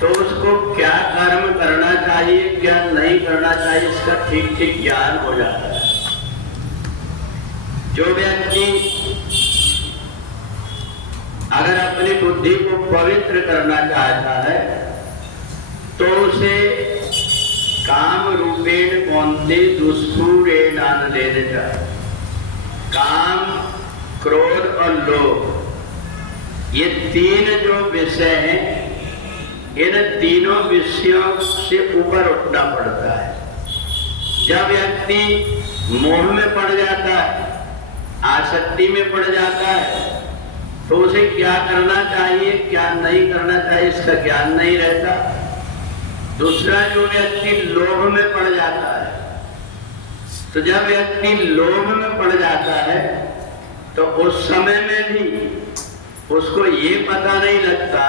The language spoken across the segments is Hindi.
तो उसको क्या कर्म करना चाहिए, क्या नहीं करना चाहिए, इसका ठीक ठीक ज्ञान हो जाता है। जो व्यक्ति अगर अपनी बुद्धि को पवित्र करना चाहता है तो उसे काम रूपेण कौंते दुष्पूरेण लेने चाहिए। काम, क्रोध और लोभ, ये तीन जो विषय हैं, इन तीनों विषयों से ऊपर उठना पड़ता है। जब व्यक्ति मोह में पड़ जाता है, आसक्ति में पड़ जाता है, तो उसे क्या करना चाहिए, क्या नहीं करना चाहिए, इसका ज्ञान नहीं रहता। दूसरा, जो व्यक्ति लोभ में पड़ जाता है, तो जब व्यक्ति लोभ में पड़ जाता है तो उस समय में भी उसको ये पता नहीं लगता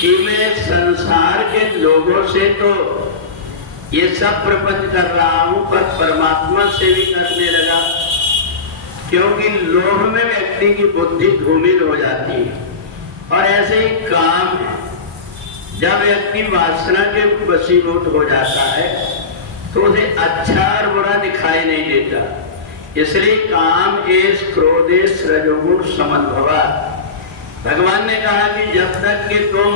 कि मैं संसार के लोगों से तो ये सब प्रपंच कर रहा हूं, पर परमात्मा से भी करने लगा। क्योंकि लोभ में व्यक्ति की बुद्धि धूमिल हो जाती है। और ऐसे ही काम है, जब व्यक्ति वासना के वशीभूत हो जाता है तो उसे अच्छा और बुरा दिखाई नहीं देता। इसलिए काम एस क्रोधेश रजोगुण समन्ववा। भगवान ने कहा कि जब तक कि तुम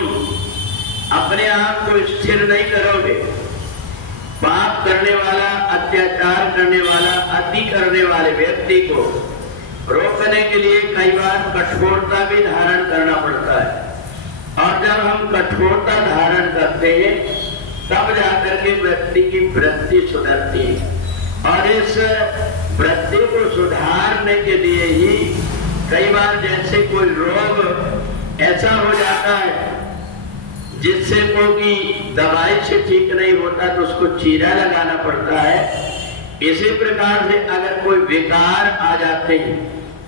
अपने आप को स्थिर नहीं करोगे, पाप करने वाला, अत्याचार करने वाला, अति करने वाले व्यक्ति को रोकने के लिए कई बार कठोरता भी धारण करना पड़ता है। और जब हम कठोरता धारण करते हैं तब जाकर के व्यक्ति की वृत्ति सुधरती है। और इस वृत्ति को सुधारने के लिए ही कई बार जैसे कोई रोग ऐसा हो जाता है जिससे कोई दवाई से ठीक नहीं होता तो उसको चीरा लगाना पड़ता है। इसी प्रकार से अगर कोई विकार आ जाते हैं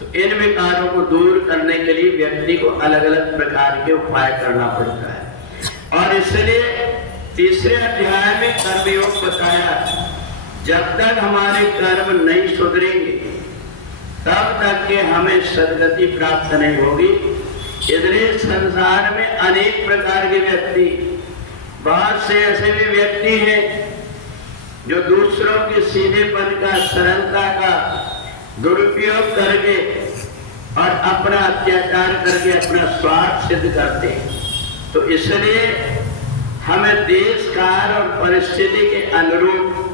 तो इन विकारों को दूर करने के लिए व्यक्ति को अलग अलग प्रकार के उपाय करना पड़ता है। और इसलिए तीसरे अध्याय में कर्मयोग बताया। जब तक हमारे कर्म नहीं सुधरेंगे तब तक के हमें सद्गति प्राप्त नहीं होगी। इसलिए संसार में अनेक प्रकार के व्यक्ति, बहुत से ऐसे भी व्यक्ति हैं जो दूसरों के सीधेपन का, सरलता का दुरुपयोग करके और अपना अत्याचार करके अपना स्वार्थ सिद्ध करते हैं। तो इसलिए हमें देश काल और परिस्थिति के अनुरूप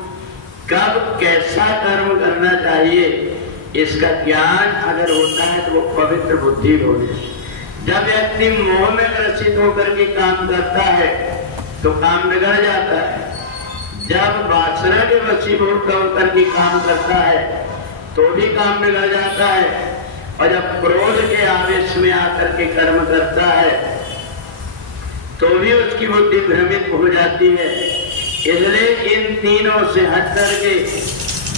कब कैसा कर्म करना चाहिए, इसका ज्ञान अगर होता है तो वो पवित्र बुद्धि होगी। जब व्यक्ति मोह में ग्रसित होकर के काम करता है तो काम बिगड़ जाता है। जब वासना के वशीभूत होकर के काम करता है तो भी काम बिगड़ जाता है। और जब क्रोध के आवेश में आकर के कर्म करता है तो भी उसकी बुद्धि भ्रमित हो जाती है। इसलिए इन तीनों से हट करके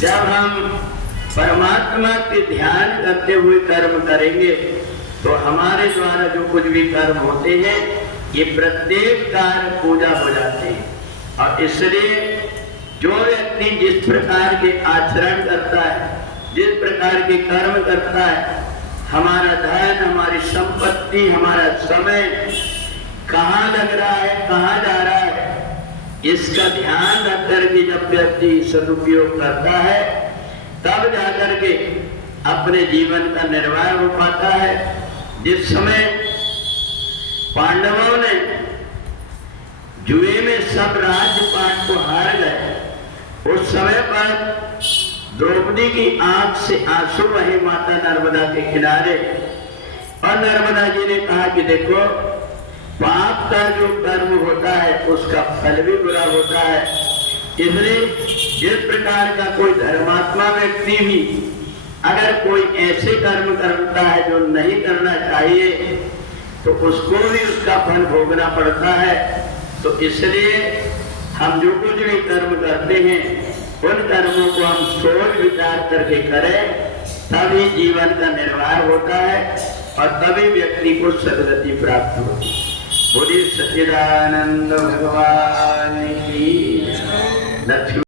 जब हम परमात्मा के ध्यान करते हुए कर्म करेंगे तो हमारे द्वारा जो कुछ भी कर्म होते हैं ये प्रत्येक कार्य पूजा हो जाते हैं। और इसलिए जो व्यक्ति जिस प्रकार के आचरण करता है, जिस प्रकार के कर्म करता है, हमारा धन, हमारी संपत्ति, हमारा समय कहाँ लग रहा है, कहाँ जा रहा है, इसका ध्यान रख करके जब व्यक्ति सदुपयोग करता है तब जाकर के अपने जीवन का निर्वाह हो पाता है। जिस समय पांडवों ने जुए में सब राज्यपाट को हार गए, उस समय पर द्रौपदी की आंख से आंसू बहे माता नर्मदा के किनारे। और नर्मदा जी ने कहा कि देखो, पाप का जो कर्म होता है उसका फल भी बुरा होता है। इसलिए जिस प्रकार का कोई धर्मात्मा व्यक्ति भी अगर कोई ऐसे कर्म करता है जो नहीं करना चाहिए तो उसको भी उसका फल भोगना पड़ता है। तो इसलिए हम जो कुछ भी कर्म करते हैं उन कर्मों को हम सोच विचार करके करें, तभी जीवन का निर्वाह होता है और तभी व्यक्ति को सद्गति प्राप्त होती है। बोलिए सच्चिदानंद भगवान की लक्ष्मी।